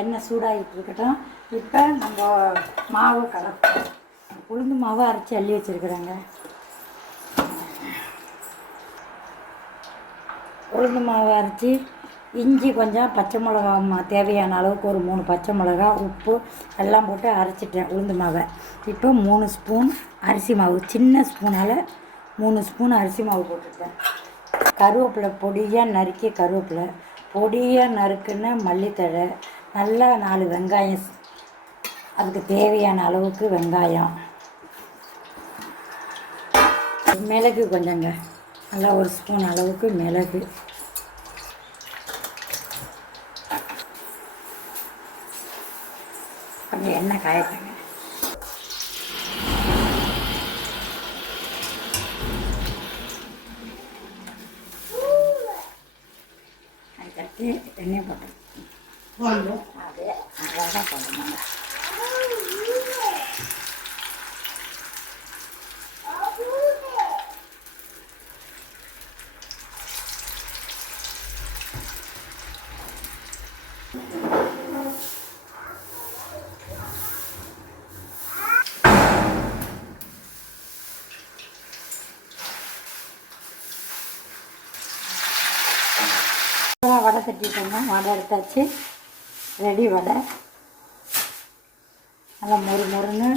எண்ணெய் சூடாகிட்டு இருக்கட்டும். இப்போ நம்ம மாவு கலப்போம். உளுந்து மாவு அரைச்சி அள்ளி வச்சுருக்குறேங்க. உளுந்து மாவு அரைச்சி இஞ்சி கொஞ்சம் பச்சை மிளகா தேவையான அளவுக்கு ஒரு 3 பச்சை மிளகா உப்பு எல்லாம் போட்டு அரைச்சிட்டேன் உளுந்து மாவை. இப்போ 3 ஸ்பூன் அரிசி மாவு, சின்ன ஸ்பூனால் 3 ஸ்பூன் அரிசி மாவு போட்டுட்டேன். கருவேப்பிலை பொடியாக நறுக்கி கருவேப்பிலை, பொடியாக நறுக்குன்னு மல்லித்தழை, நல்லா 4 வெங்காயம், அதுக்கு தேவையான அளவுக்கு வெங்காயம், மிளகு கொஞ்சங்க, நல்லா 1 ஸ்பூன் அளவுக்கு மிளகு, கொஞ்சம் எண்ணெய் காயட்டுங்க. அது தட்டி எண்ணெயை போட்டு அப்படியே அழகாக போடணுங்க. வடை தட்டிட்டோங்க. வடை எடுத்தாச்சு. ரெடி வடை. நல்லா மொறு மொறுன்னு